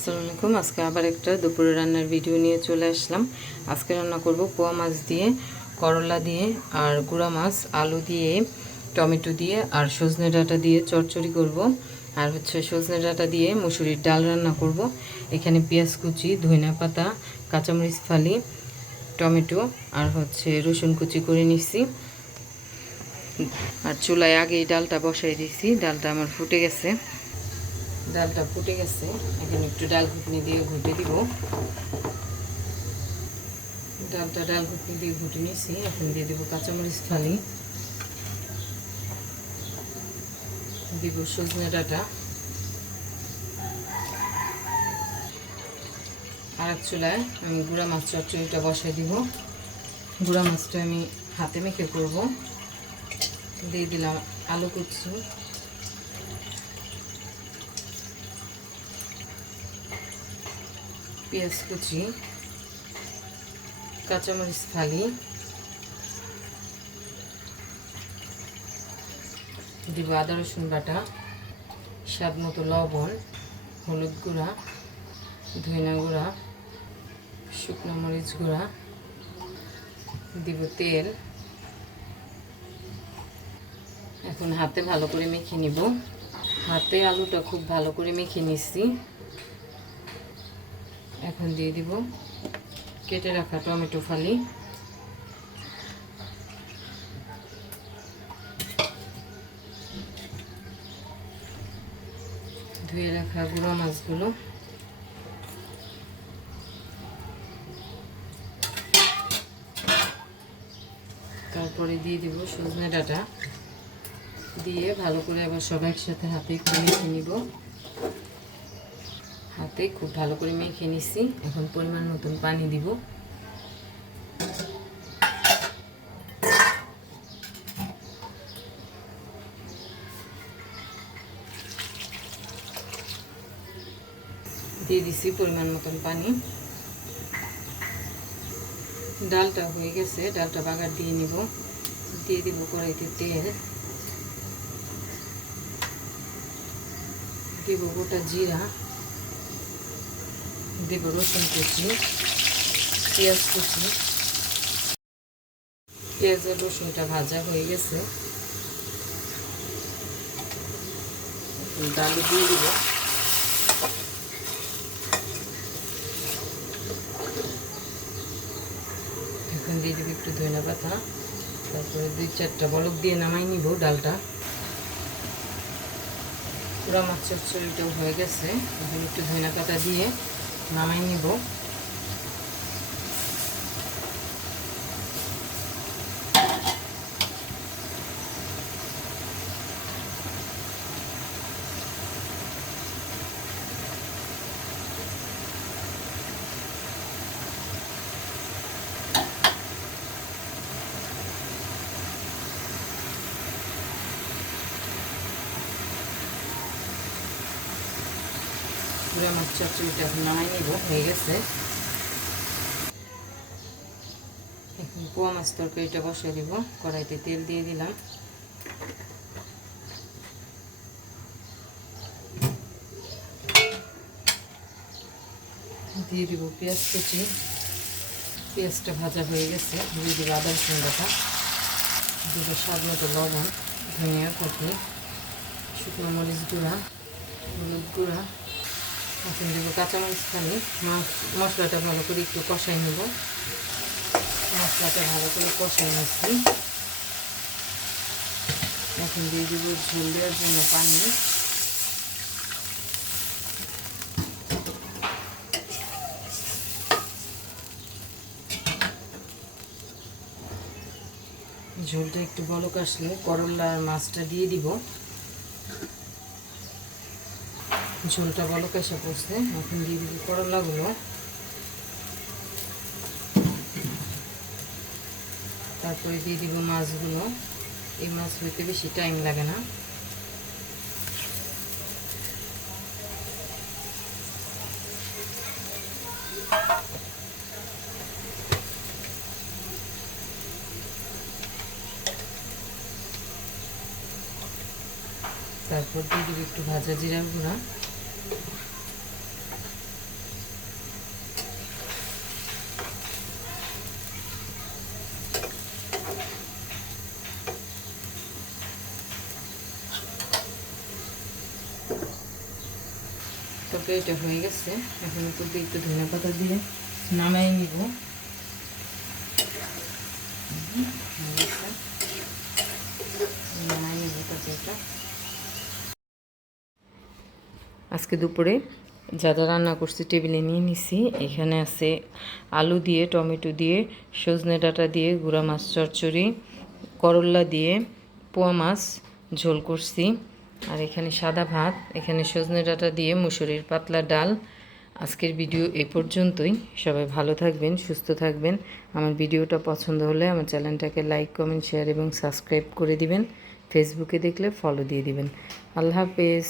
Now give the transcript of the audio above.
আসসালামু আলাইকুম। আজকে আবার একটা দুপুরে রান্নার ভিডিও নিয়ে চলে আসলাম। আজকে রান্না করব পোয়া মাছ দিয়ে, করলা দিয়ে আর গুঁড়া মাছ, আলু দিয়ে, টমেটো দিয়ে আর সজনে ডাঁটা দিয়ে চচ্চড়ি করব। আর সজনে ডাঁটা দিয়ে মুসুরির ডাল রান্না করব। এখানে পেঁয়াজ কুচি, ধনিয়া পাতা, কাঁচামরিচ ফালি, টমেটো আর রসুন কুচি করে নিচ্ছি। আর চুলায় আগেই ডালটা বসাই দিয়েছি। ডালটা আমার ফুটে গেছে। ডালটা ফুটে গেছে, এখন একটু ডাল ঘুটনি দিয়ে ঘুটে দিব। ডাল ঘুটনি দিয়ে ঘুটে নিয়েছি। এখন দিয়ে দেবো কাঁচামরিচ ফালি, দিব সজনে ডাঁটা। আর এক চুলায় আমি গুঁড়া মাছ চচ্চড়িটা বসাই দিব। গুঁড়া মাছটা আমি হাতে মেখে করব। দিয়ে দিলাম আলু কুচি, পেঁয়াজ কুচি, কাঁচামরিচ ফালি, দিব আদা রসুন বাটা, স্বাদ মতো লবণ, হলুদ গুঁড়া, ধনিয়া গুঁড়া, শুকনো মরিচ গুঁড়া, দিব তেল। এখন হাতে ভালো করে মেখে নিব। হাতে আলুটা খুব ভালো করে মেখে নিচ্ছি। এখন দিয়ে দিব কেটে রাখা টমেটো ফালি, ধুয়ে রাখা গুঁড়া মাছগুলো, তারপরে দিয়ে দিব সজনে ডাঁটা, দিয়ে ভালো করে আবার সব একসাথে হাতে একটু মেখে নিব। হাতে খুব ভালো করে মেখে নিচ্ছি। এখন পরিমাণ মতন পানি দিব। দিয়ে দিছি পরিমাণ মতন পানি। ডালটা হয়ে গেছে, ডালটা বাগার দিয়ে নিব। দিয়ে দিব কড়াইতে তেল, দিব গোটা জিরা, দেব রসুন কুচি, পেঁয়াজ কুচি। পেঁয়াজ আর রসুনটা ভাজা হয়ে গেছে। ডাল দিয়ে দিব। এখন দিয়ে দিব একটু ধনিয়া পাতা, তারপরে 2-4টা বলক দিয়ে নামাই নিব ডালটা। পুরা মাছ চচ্চড়িটাও হয়ে গেছে। এখন একটু ধনিয়া পাতা দিয়ে নামাই নিব। পুরা মাছ চচ্চড়িটা এখন নামাই নিব, হয়ে গেছে। এখন পোয়া মাছ তরকারিটা বসাই দিব। কড়াইতে তেল দিয়ে দিলাম। দিয়ে দিব পেঁয়াজ কুচি। পেঁয়াজটা ভাজা হয়ে গেছে। দিয়ে দিব আদা রসুন বাটা, দিব স্বাদ মতো লবণ, ধনিয়া কুচি, শুকনো মরিচ গুঁড়া, হলুদ গুঁড়া। এখন দেব কাঁচামরিচ ফালি। মশলাটা ভালো করে একটু কষাই নেব। মশলাটা ভালো করে কষাই নিচ্ছি। এখন দিয়ে দেব ঝোল দেওয়ার জন্য পানি। ঝোলটা একটু বলক আসলে করলার মাছটা দিয়ে দিব। ঝোলটা বলক এসে পড়ছে। এখন দিয়ে দিব করলাগুলো, তারপরে দিয়ে দিব মাছগুলো। এই মাছ হইতে বেশি টাইম লাগে না। তারপর দিয়ে দিব একটু ভাজা জিরার গুঁড়া, তরকারিটা হয়ে গেছে, এখন উপর দিয়ে একটু ধনে পাতা দিয়ে নামাই নিব। নামাই নিব তরকারিটা। আজকে দুপুরে যা যা রান্না করছি টেবিলে নিয়ে নিছি। এখানে আছে আলু দিয়ে, টমেটো দিয়ে, সজনে ডাঁটা দিয়ে গুঁড়া মাছ চচ্চড়ি, করল্লা দিয়ে পোয়া মাছ ঝোল করছি। আর এখানে সাদা ভাত, এখানে সজনে ডাঁটা দিয়ে মুসুরির পাতলা ডাল। আজকের ভিডিও এ পর্যন্তই। সবাই ভালো থাকবেন, সুস্থ থাকবেন। আমার ভিডিওটা পছন্দ হলে আমার চ্যানেলটাকে লাইক, কমেন্ট, শেয়ার এবং সাবস্ক্রাইব করে দিবেন। ফেসবুকে দেখলে ফলো দিয়ে দিবেন। আল্লাহ হাফেজ।